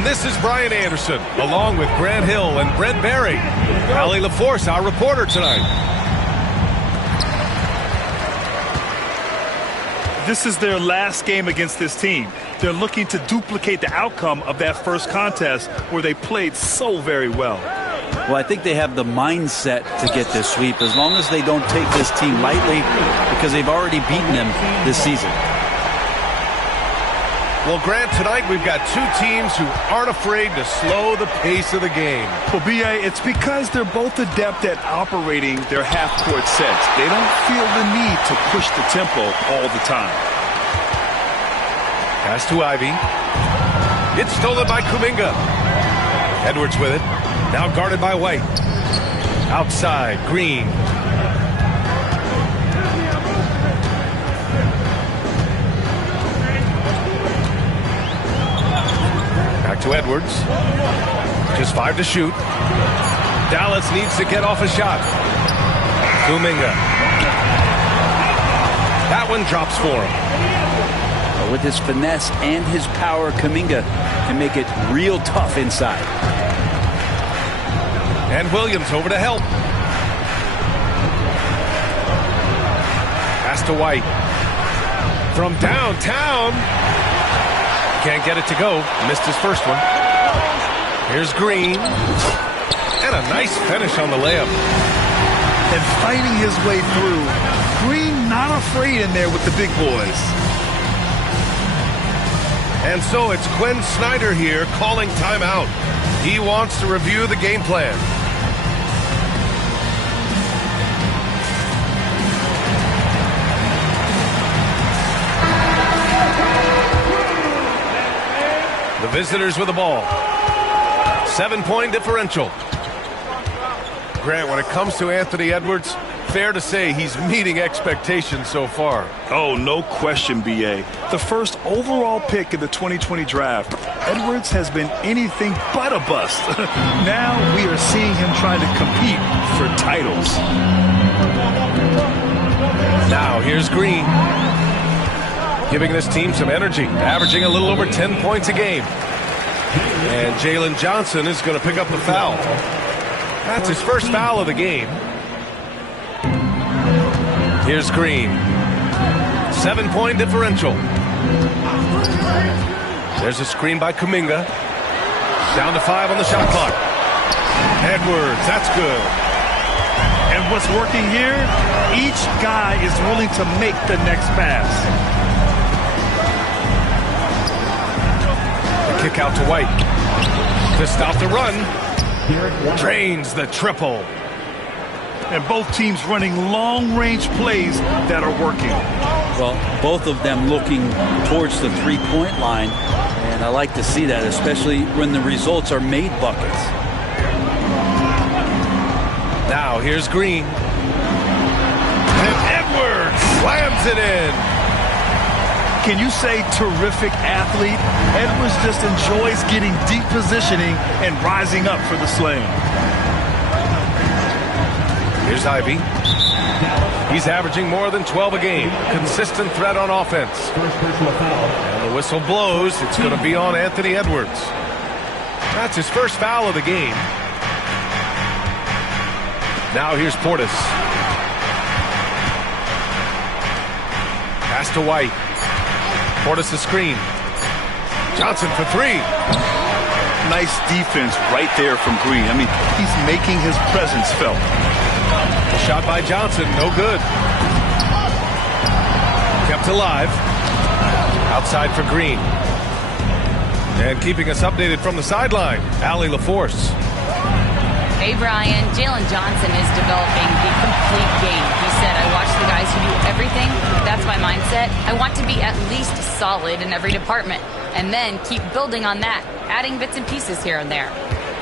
And this is Brian Anderson, along with Grant Hill and Brent Barry. Allie LaForce, our reporter tonight. This is their last game against this team. They're looking to duplicate the outcome of that first contest where they played so very well. Well, I think they have the mindset to get this sweep as long as they don't take this team lightly because they've already beaten them this season. Well, Grant, tonight we've got two teams who aren't afraid to slow the pace of the game. Well, B.A., it's because they're both adept at operating their half-court sets. They don't feel the need to push the tempo all the time. Pass to Ivy. It's stolen by Kuminga. Edwards with it. Now guarded by White. Outside, Green. Back to Edwards. Just 5 to shoot. Dallas needs to get off a shot. Kuminga. That one drops for him. With his finesse and his power, Kuminga can make it real tough inside. And Williams over to help. Pass to White. From downtown. Can't get it to go. Missed his first one. Here's Green. And a nice finish on the layup. And fighting his way through. Green not afraid in there with the big boys. And so it's Quinn Snyder here calling timeout. He wants to review the game plan. The visitors with the ball. 7-point differential. Grant, when it comes to Anthony Edwards, fair to say he's meeting expectations so far. Oh, no question, B.A. The first overall pick in the 2020 draft, Edwards has been anything but a bust. Now we are seeing him try to compete for titles. Now here's Green. Giving this team some energy, averaging a little over 10 points a game. And Jalen Johnson is going to pick up the foul. That's his first foul of the game. Here's Green. 7-point differential. There's a screen by Kuminga. Down to 5 on the shot clock. Edwards, that's good. And what's working here? Each guy is willing to make the next pass. The kick out to White. To stop the run. Drains the triple. And both teams running long-range plays that are working. Well, both of them looking towards the three-point line, and I like to see that, especially when the results are made buckets. Now here's Green. And Edwards slams it in. Can you say terrific athlete? Edwards just enjoys getting deep positioning and rising up for the slam. Here's Ivy. He's averaging more than 12 a game. Consistent threat on offense. And the whistle blows. It's going to be on Anthony Edwards. That's his first foul of the game. Now here's Portis. Pass to White. Portis the screen. Johnson for 3. Nice defense right there from Green. I mean, he's making his presence felt. Shot by Johnson, no good. Kept alive. Outside for Green. And keeping us updated from the sideline, Allie LaForce. Hey, Brian. Jalen Johnson is developing the complete game. He said, I watch the guys who do everything. That's my mindset. I want to be at least solid in every department. And then keep building on that, adding bits and pieces here and there.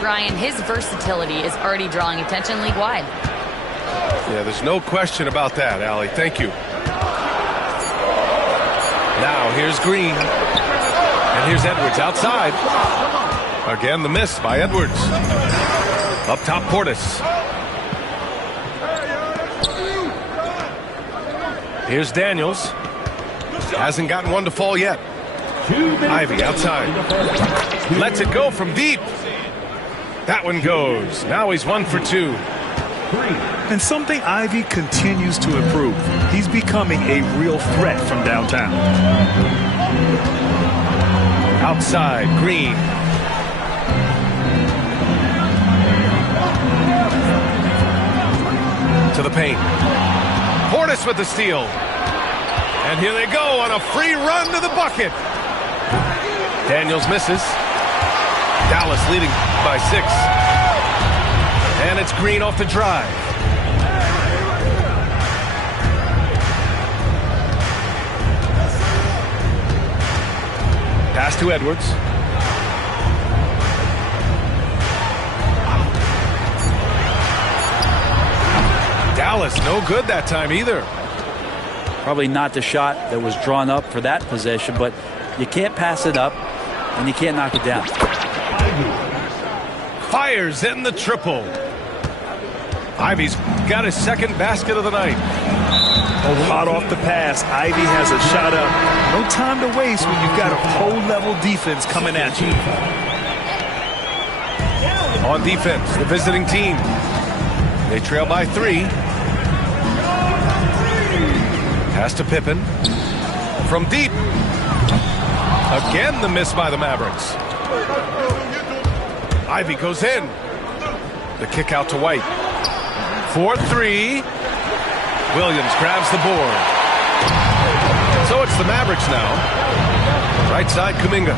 Brian, his versatility is already drawing attention league-wide. Yeah, there's no question about that, Allie. Thank you. Now, here's Green. And here's Edwards outside. Again, the miss by Edwards. Up top, Portis. Here's Daniels. Hasn't gotten one to fall yet. Ivy outside. Lets it go from deep. That one goes. Now he's 1 for 2. And something Ivy continues to improve. He's becoming a real threat from downtown. Outside, Green. To the paint. Portis with the steal. And here they go on a free run to the bucket. Daniels misses. Dallas leading by 6. And it's Green off the drive. Pass to Edwards. Dallas no good that time either. Probably not the shot that was drawn up for that possession, but you can't pass it up and you can't knock it down. Fires in the triple. Ivy's got his second basket of the night. Hot off the pass, Ivy has a shot up. No time to waste when you've got a whole-level defense coming at you. On defense, the visiting team. They trail by 3. Pass to Pippen. From deep. Again, the miss by the Mavericks. Ivy goes in. The kick out to White. 4-3. Williams grabs the board. So it's the Mavericks now. Right side, Kuminga.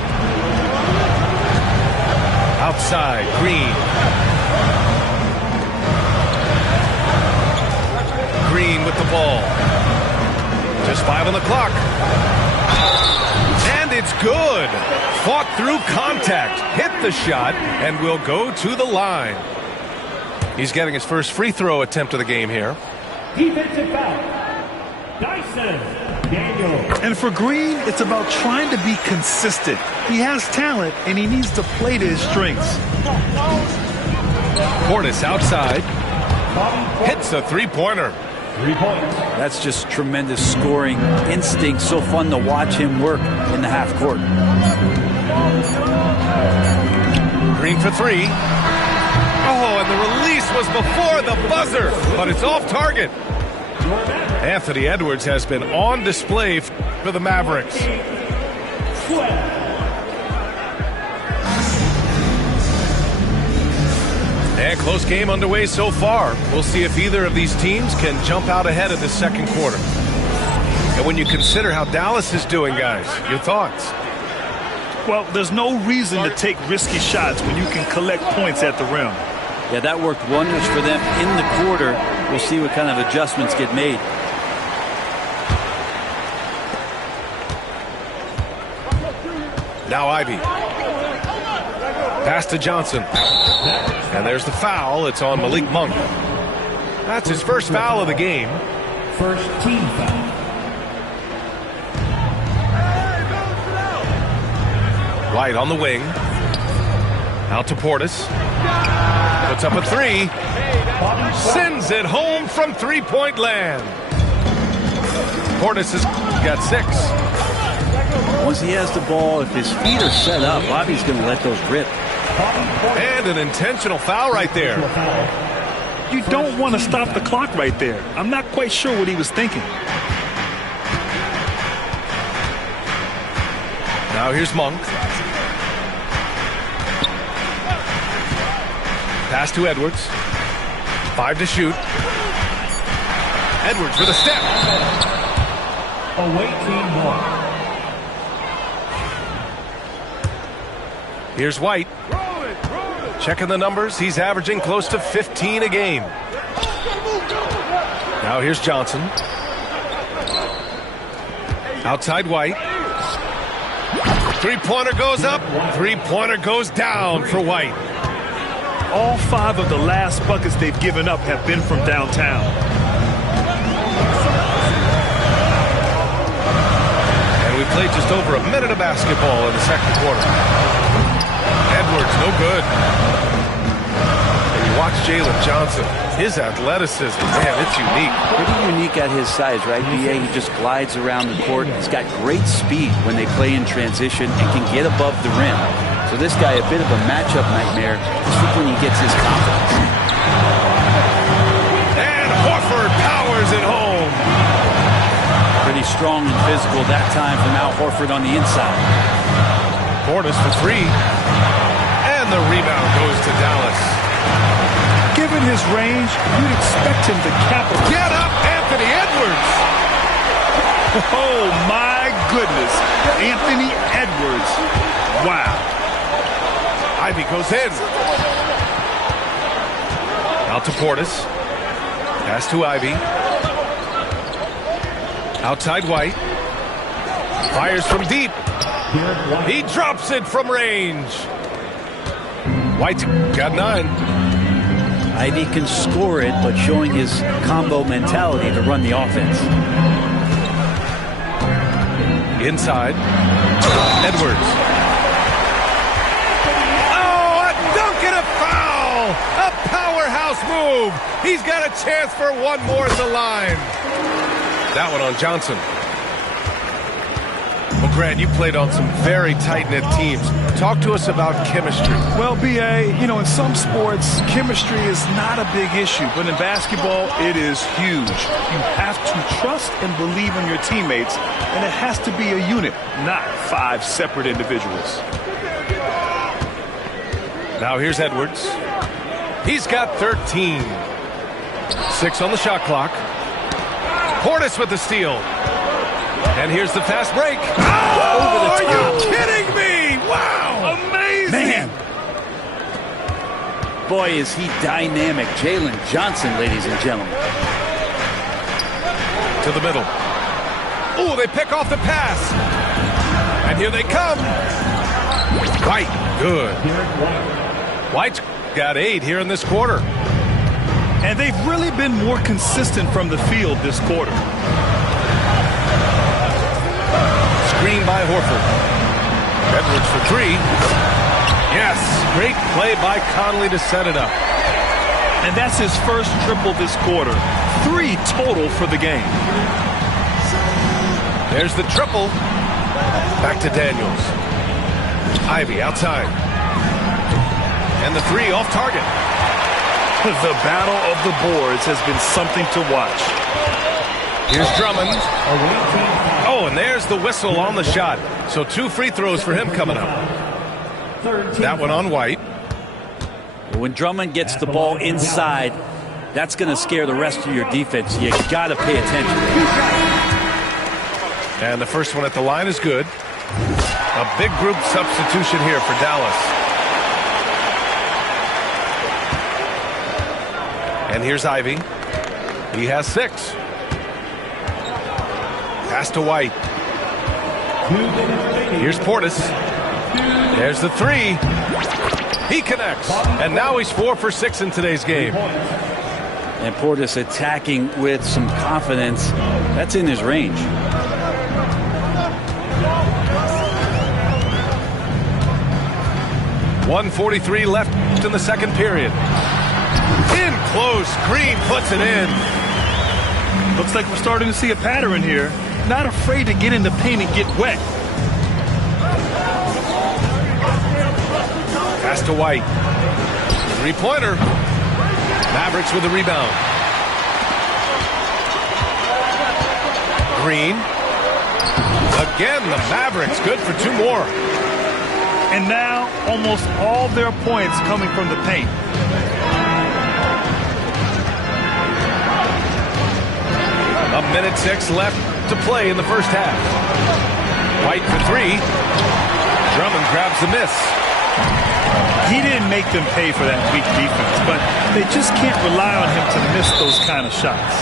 Outside, Green. Green with the ball. Just 5 on the clock. And it's good. Fought through contact. Hit the shot and will go to the line. He's getting his first free throw attempt of the game here. Defensive foul. Dyson Daniels. And for Green, it's about trying to be consistent. He has talent, and he needs to play to his strengths. Portis outside. Hits a three-pointer. 3 points. That's just tremendous scoring instinct. So fun to watch him work in the half court. Green for 3. Oh, and the release was before the buzzer, but it's off target. Anthony Edwards has been on display for the Mavericks. And close game underway so far. We'll see if either of these teams can jump out ahead of the second quarter. And when you consider how Dallas is doing, guys, your thoughts? Well, there's no reason to take risky shots when you can collect points at the rim. Yeah, that worked wonders for them in the quarter. We'll see what kind of adjustments get made. Now Ivy. Pass to Johnson. And there's the foul. It's on Malik Monk. That's his first foul of the game. First team foul. White on the wing. Out to Portis. Puts up a 3. Sends it home from three-point land. Portis has got 6. Once he has the ball, if his feet are set up, Bobby's going to let those rip. And an intentional foul right there. You don't want to stop the clock right there. I'm not quite sure what he was thinking. Now here's Monk. Pass to Edwards. 5 to shoot. Edwards with a step. Away team 1. Here's White. Checking the numbers. He's averaging close to 15 a game. Now here's Johnson. Outside White. Three-pointer goes up. Three-pointer goes down for White. All 5 of the last buckets they've given up have been from downtown. And we played just over a minute of basketball in the second quarter. Edwards, no good. And you watch Jalen Johnson. His athleticism, man, it's unique. Pretty unique at his size, right, B.A.? He just glides around the court. He's got great speed when they play in transition and can get above the rim. So this guy, a bit of a matchup nightmare, just when he gets his confidence. And Horford powers it home. Pretty strong and physical that time from Al Horford on the inside. Portis for three. And the rebound goes to Dallas. Given his range, you'd expect him to capitalize. Get up, Anthony Edwards! Oh, my goodness. Anthony Edwards. Wow. Ivy goes in. Out to Portis. Pass to Ivy. Outside White. Fires from deep. He drops it from range. White's got 9. Ivy can score it, but showing his combo mentality to run the offense. Inside. Edwards. Oh, a dunk and a foul! A powerhouse move! He's got a chance for one more at the line. That one on Johnson. Well, Grant, you played on some very tight-knit teams. Talk to us about chemistry. Well, B.A., you know, in some sports, chemistry is not a big issue. But in basketball, it is huge. You have to trust and believe in your teammates, and it has to be a unit, not 5 separate individuals. Now here's Edwards. He's got 13. 6 on the shot clock. Portis with the steal. And here's the fast break. Oh, are you kidding me? Wow. Amazing. Man. Boy, is he dynamic. Jalen Johnson, ladies and gentlemen. To the middle. Oh, they pick off the pass. And here they come. White, good. White's got 8 here in this quarter. And they've really been more consistent from the field this quarter. Screen by Horford. Edwards for 3. Yes, great play by Conley to set it up. And that's his first triple this quarter. 3 total for the game. There's the triple. Back to Daniels. Ivy outside. And the 3 off target. The battle of the boards has been something to watch. Here's Drummond. Oh, and there's the whistle on the shot. So 2 free throws for him coming up. That one on White. When Drummond gets the ball inside, that's going to scare the rest of your defense. You got to pay attention. And the first one at the line is good. A big group substitution here for Dallas. And here's Ivy. He has 6. Pass to White. Here's Portis. There's the 3. He connects. And now he's 4 for 6 in today's game. And Portis attacking with some confidence. That's in his range. .143 left in the second period. In close. Green puts it in. Looks like we're starting to see a pattern here. Not afraid to get in the paint and get wet. Pass to White. 3-pointer. Mavericks with the rebound. Green. Again, the Mavericks good for 2 more. And now almost all their points coming from the paint. A minute 6 left to play in the first half. White for 3. Drummond grabs the miss. He didn't make them pay for that weak defense, but they just can't rely on him to miss those kind of shots.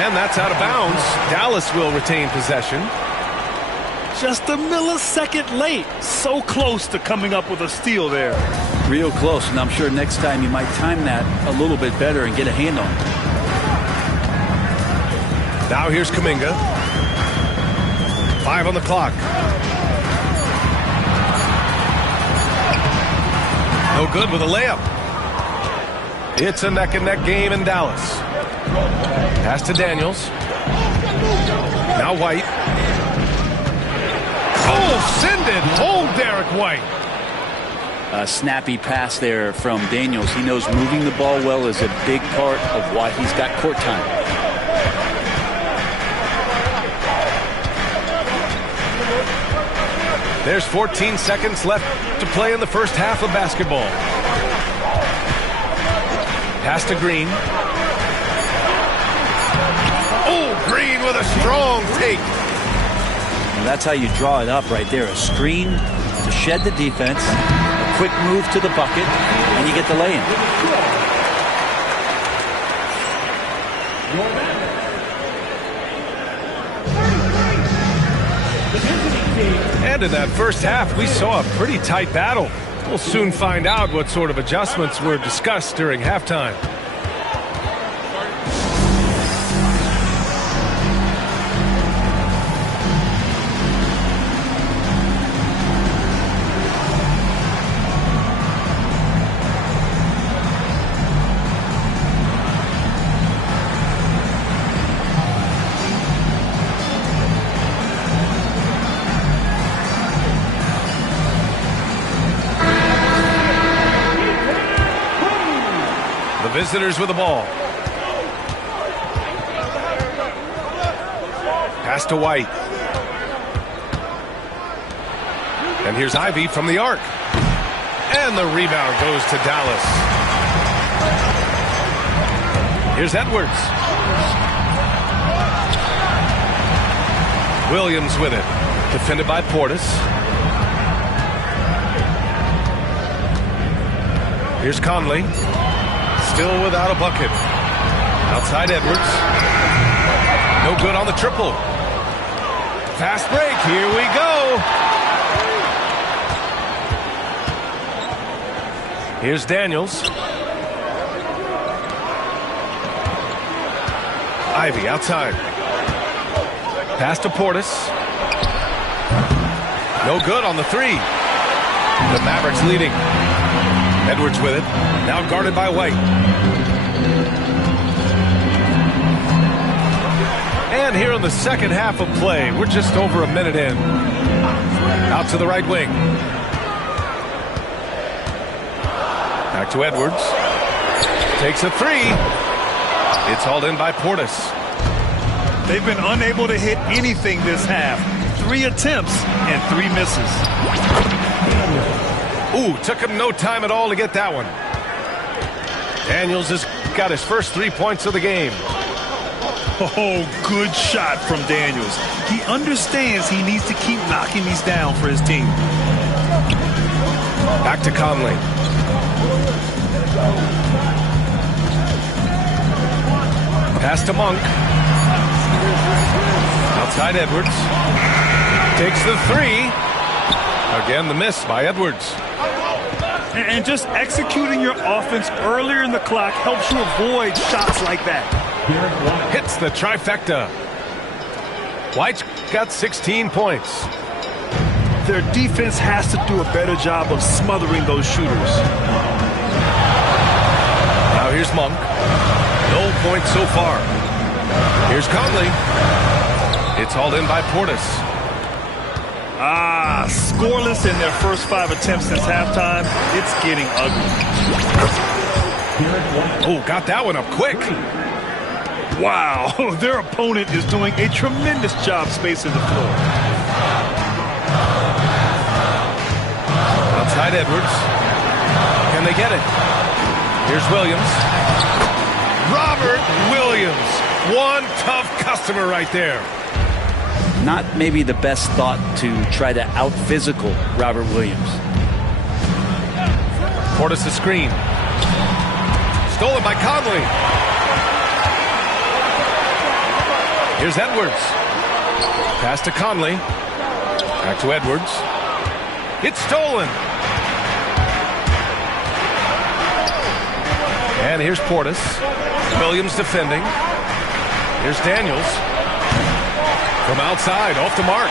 And that's out of bounds. Dallas will retain possession. Just a millisecond late. So close to coming up with a steal there. Real close, and I'm sure next time you might time that a little bit better and get a hand on it. Now here's Kuminga. 5 on the clock. No good with a layup. It's a neck-and-neck game in Dallas. Pass to Daniels. Now White. Oh, send it home, Derek White. snappy pass there from Daniels. He knows moving the ball well is a big part of why he's got court time. There's 14 seconds left to play in the first half of basketball. Pass to Green. Oh, Green with a strong take. And that's how you draw it up right there. A screen to shed the defense, a quick move to the bucket, and you get the lay-in. And in that first half, we saw a pretty tight battle. We'll soon find out what sort of adjustments were discussed during halftime. Visitors with the ball. Pass to White. And here's Ivy from the arc. And the rebound goes to Dallas. Here's Edwards. Williams with it. Defended by Portis. Here's Conley. Still without a bucket. Outside Edwards. No good on the triple. Fast break. Here we go. Here's Daniels. Ivy outside. Pass to Portis. No good on the three. The Mavericks leading. Edwards with it. Now guarded by White. And here in the second half of play, we're just over a minute in. Out to the right wing. Back to Edwards. Takes a three. It's hauled in by Portis. They've been unable to hit anything this half. 3 attempts and 3 misses. Ooh, took him no time at all to get that one. Daniels has got his first 3 points of the game. Oh, good shot from Daniels. He understands he needs to keep knocking these down for his team. Back to Conley. Pass to Monk. Outside Edwards. Takes the three. Again, the miss by Edwards. And just executing your offense earlier in the clock helps you avoid shots like that. Hits the trifecta. White's got 16 points. Their defense has to do a better job of smothering those shooters. Now here's Monk. No points so far. Here's Conley. It's hauled in by Portis. Scoreless in their first 5 attempts since halftime. It's getting ugly. Oh, got that one up quick. Wow, their opponent is doing a tremendous job spacing the floor. Outside Edwards. Can they get it? Here's Williams. Robert Williams. One tough customer right there. Not maybe the best thought to try to out-physical Robert Williams. Portis a screen. Stolen by Conley. Here's Edwards. Pass to Conley. Back to Edwards. It's stolen. And here's Portis. Williams defending. Here's Daniels. From outside, off the mark.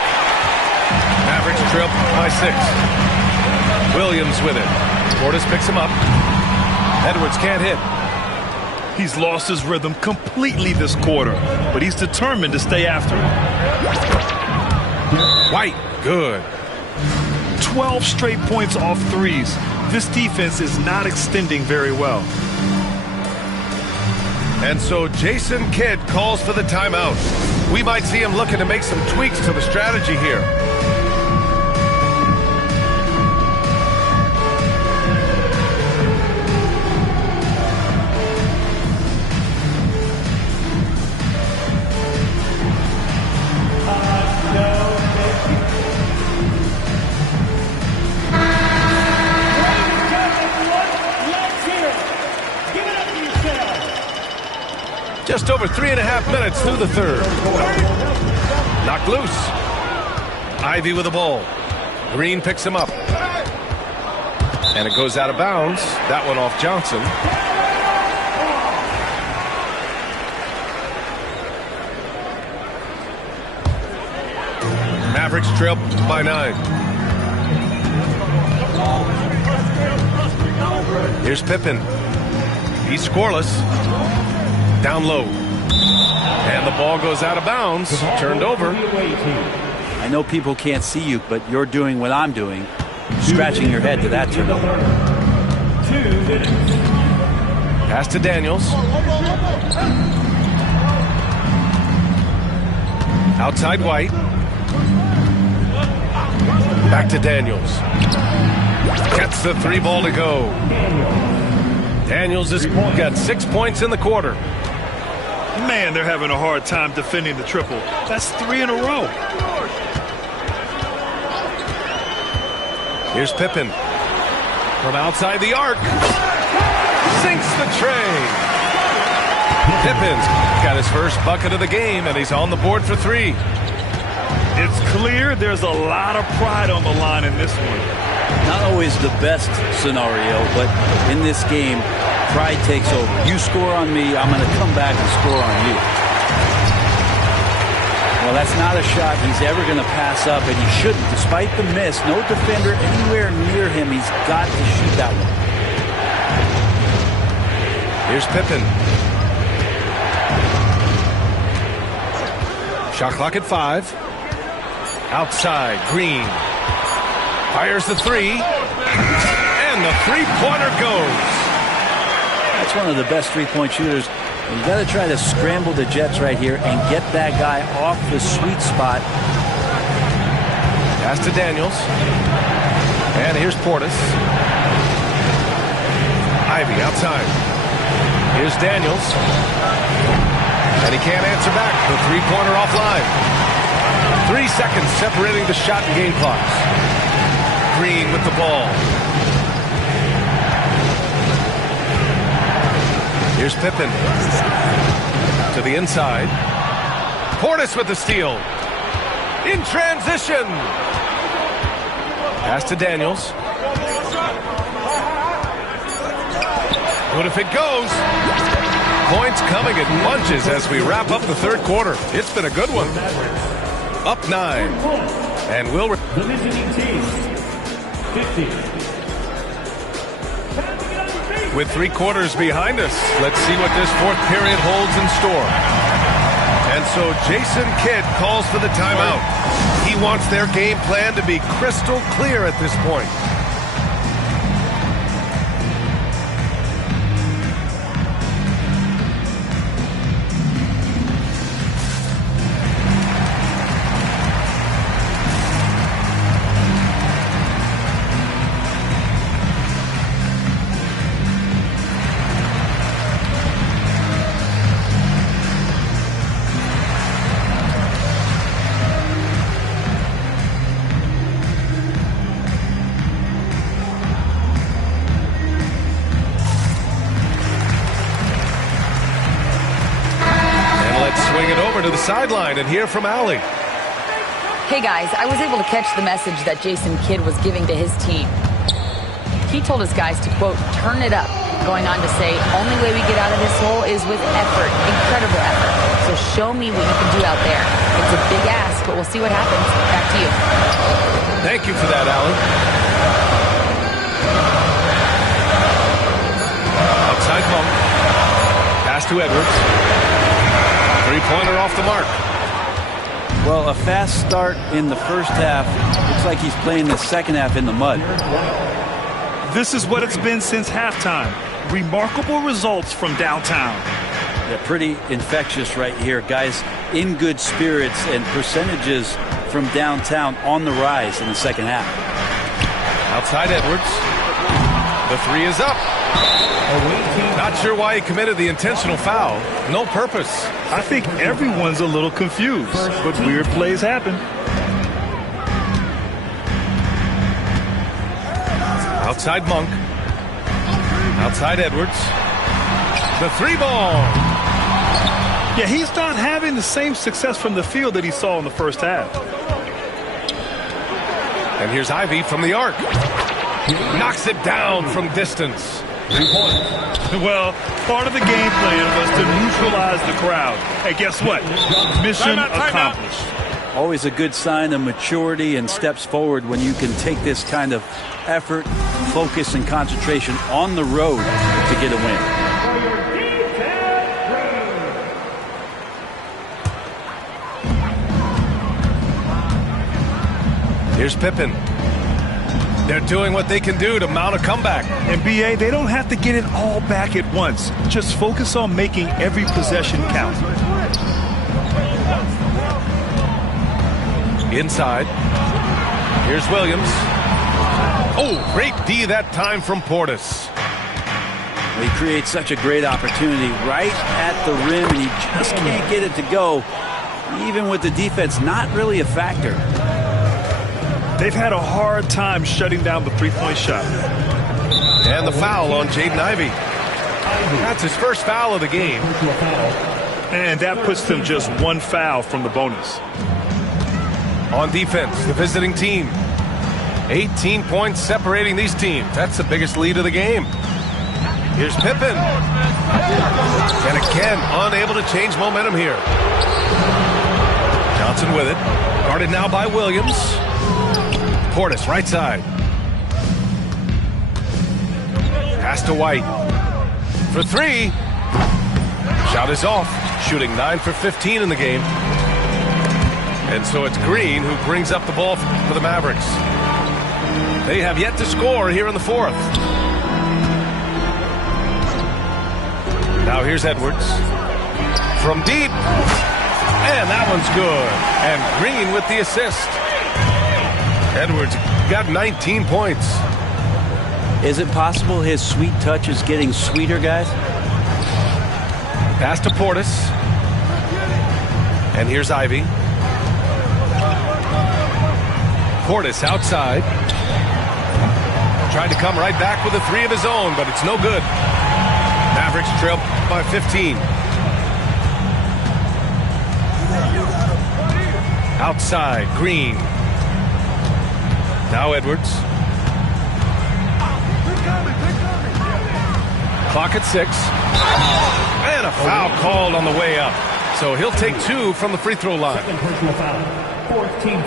Mavericks trail by 6. Williams with it. Portis picks him up. Edwards can't hit. He's lost his rhythm completely this quarter, but he's determined to stay after it. White, good. 12 straight points off threes. This defense is not extending very well. And so Jason Kidd calls for the timeout. We might see him looking to make some tweaks to the strategy here. Just over 3.5 minutes through the third. Knocked loose. Ivy with the ball. Green picks him up. And it goes out of bounds. That one off Johnson. Mavericks trail by 9. Here's Pippen. He's scoreless. Down low. And the ball goes out of bounds. Turned over. I know people can't see you, but you're doing what I'm doing. Scratching your head to that turnover. Pass to Daniels. Outside White. Back to Daniels. Gets the 3 ball to go. Daniels has got 6 points in the quarter. Man, they're having a hard time defending the triple. That's 3 in a row. Here's Pippen. From outside the arc. Sinks the tray. Pippen's got his first bucket of the game, and he's on the board for 3. It's clear there's a lot of pride on the line in this one. Not always the best scenario, but in this game, pride takes over. You score on me, I'm going to come back and score on you. Well, that's not a shot he's ever going to pass up, and he shouldn't. Despite the miss, no defender anywhere near him. He's got to shoot that one. Here's Pippen. Shot clock at 5. Outside, Green. Fires the 3. And the three-pointer goes. That's one of the best three-point shooters. You got to try to scramble the Jets right here and get that guy off the sweet spot. Pass to Daniels. And here's Portis. Ivy outside. Here's Daniels. And he can't answer back. The three-pointer offline. 3 seconds separating the shot and game clocks. Green with the ball. Here's Pippen. To the inside. Portis with the steal. In transition. Pass to Daniels. What if it goes? Points coming in bunches as we wrap up the third quarter. It's been a good one. Up 9. And we'll... The visiting team, 50. With 3 quarters behind us, let's see what this fourth period holds in store. And so Jason Kidd calls for the timeout. He wants their game plan to be crystal clear at this point. To the sideline and hear from Allie. Hey guys, I was able to catch the message that Jason Kidd was giving to his team. He told his guys to, quote, turn it up, going on to say, only way we get out of this hole is with effort, incredible effort. So show me what you can do out there. It's a big ask, but we'll see what happens. Back to you. Thank you for that, Allie. Outside Monk. Pass to Edwards. Three-pointer off the mark. Well, a fast start in the first half. Looks like he's playing the second half in the mud. This is what it's been since halftime. Remarkable results from downtown. Yeah, pretty infectious right here. Guys in good spirits, and percentages from downtown on the rise in the second half. Outside Edwards. The three is up. Not sure why he committed the intentional foul. No purpose. I think everyone's a little confused, but weird plays happen. Outside Monk. Outside Edwards. The three ball. Yeah, he's not having the same success from the field that he saw in the first half. And here's Ivy from the arc. Knocks it down from distance. Well, part of the game plan was to neutralize the crowd. Hey, guess what? Mission accomplished. Always a good sign of maturity and steps forward when you can take this kind of effort, focus, and concentration on the road to get a win. Here's Pippen. They're doing what they can do to mount a comeback. And BA, they don't have to get it all back at once. Just focus on making every possession count. Inside. Here's Williams. Oh, great D that time from Portis. He creates such a great opportunity right at the rim, and he just can't get it to go, even with the defense not really a factor. They've had a hard time shutting down the three-point shot. And the foul on Jaden Ivey. That's his first foul of the game. And that puts them just one foul from the bonus. On defense, the visiting team. 18 points separating these teams. That's the biggest lead of the game. Here's Pippen. And again, unable to change momentum here. Johnson with it. Guarded now by Williams. Portis, right side. Pass to White. For three. Shot is off. Shooting 9 for 15 in the game. And so it's Green who brings up the ball for the Mavericks. They have yet to score here in the fourth. Now here's Edwards. From deep. And that one's good. And Green with the assist. Edwards got 19 points. Is it possible his sweet touch is getting sweeter, guys? Pass to Portis. And here's Ivy. Portis outside. Tried to come right back with a three of his own, but it's no good. Mavericks trail by 15. Outside, Green. Now Edwards. Clock at 6. And a foul called on the way up. So he'll take 2 from the free throw line.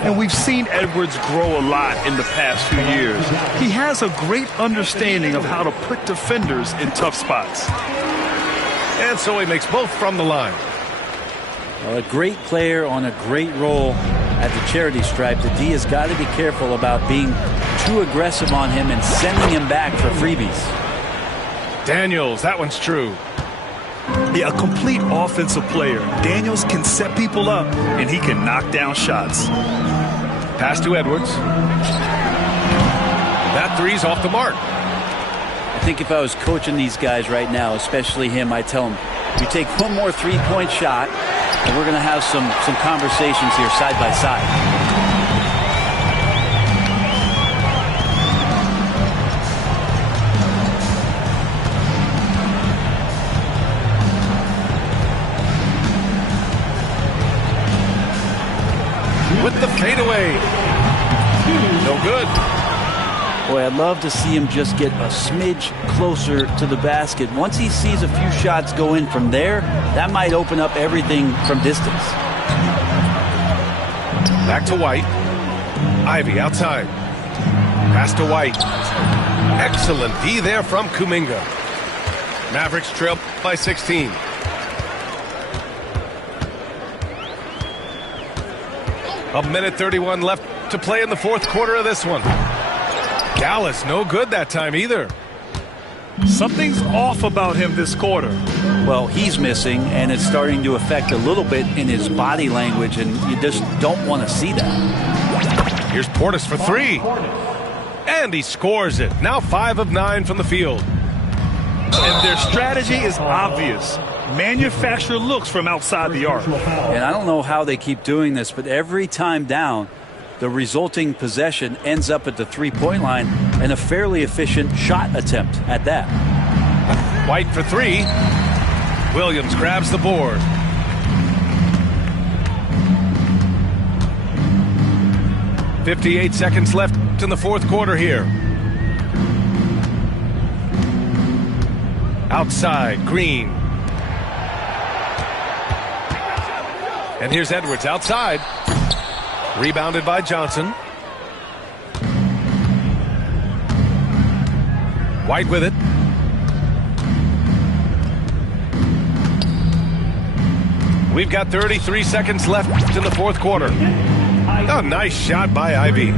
And we've seen Edwards grow a lot in the past few years. He has a great understanding of how to put defenders in tough spots. And so he makes both from the line. Well, a great player on a great role at the charity stripe. The D has got to be careful about being too aggressive on him and sending him back for freebies. Daniels, that one's true. Yeah, a complete offensive player. Daniels can set people up, and he can knock down shots. Pass to Edwards. That three's off the mark. I think if I was coaching these guys right now, especially him, I'd tell him, you take one more three-point shot, and we're going to have some conversations here side by side. With the fadeaway. No good. Boy, I'd love to see him just get a smidge closer to the basket. Once he sees a few shots go in from there, that might open up everything from distance. Back to White. Ivy outside. Pass to White. Excellent D there from Kuminga. Mavericks trail by 16. A minute 31 left to play in the fourth quarter of this one. Dallas, no good that time either. Something's off about him this quarter. Well, he's missing, and it's starting to affect a little bit in his body language, and you just don't want to see that. Here's Portis for three. And he scores it. Now 5 of 9 from the field. And their strategy is obvious. Manufacture looks from outside the arc. And I don't know how they keep doing this, but every time down, the resulting possession ends up at the three-point line and a fairly efficient shot attempt at that. White for three. Williams grabs the board. .58 seconds left in the fourth quarter here. Outside, Green. And here's Edwards outside. Rebounded by Johnson. White with it. We've got 33 seconds left in the fourth quarter. Oh, nice shot by Ivy.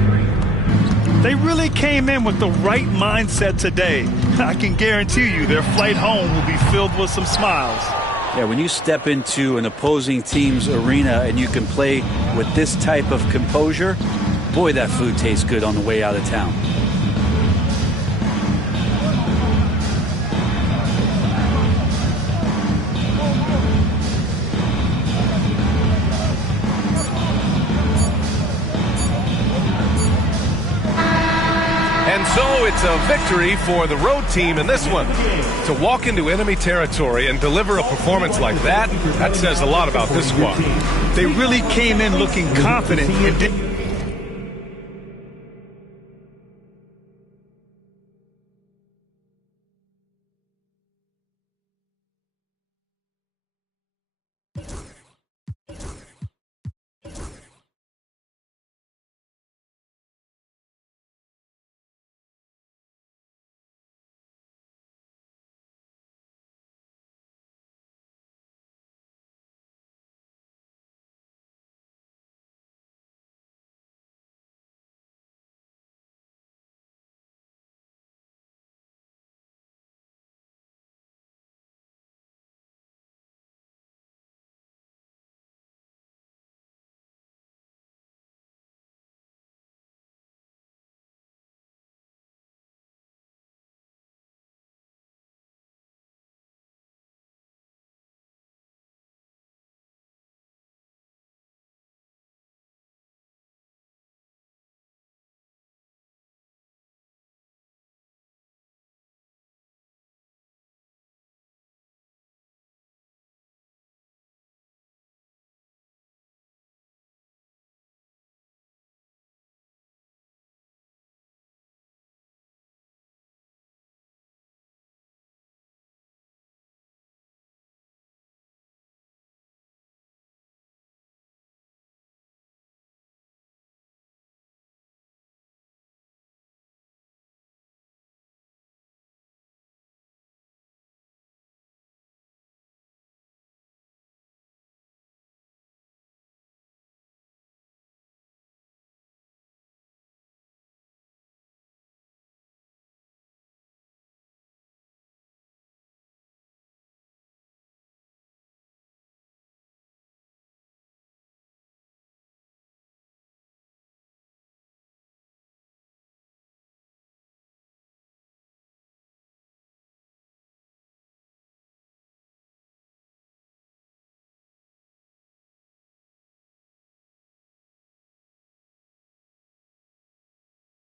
They really came in with the right mindset today. I can guarantee you their flight home will be filled with some smiles. Yeah, when you step into an opposing team's arena and you can play with this type of composure, boy, that food tastes good on the way out of town. And so it's a victory for the road team in this one. To walk into enemy territory and deliver a performance like that, that says a lot about this squad. They really came in looking confident and didn't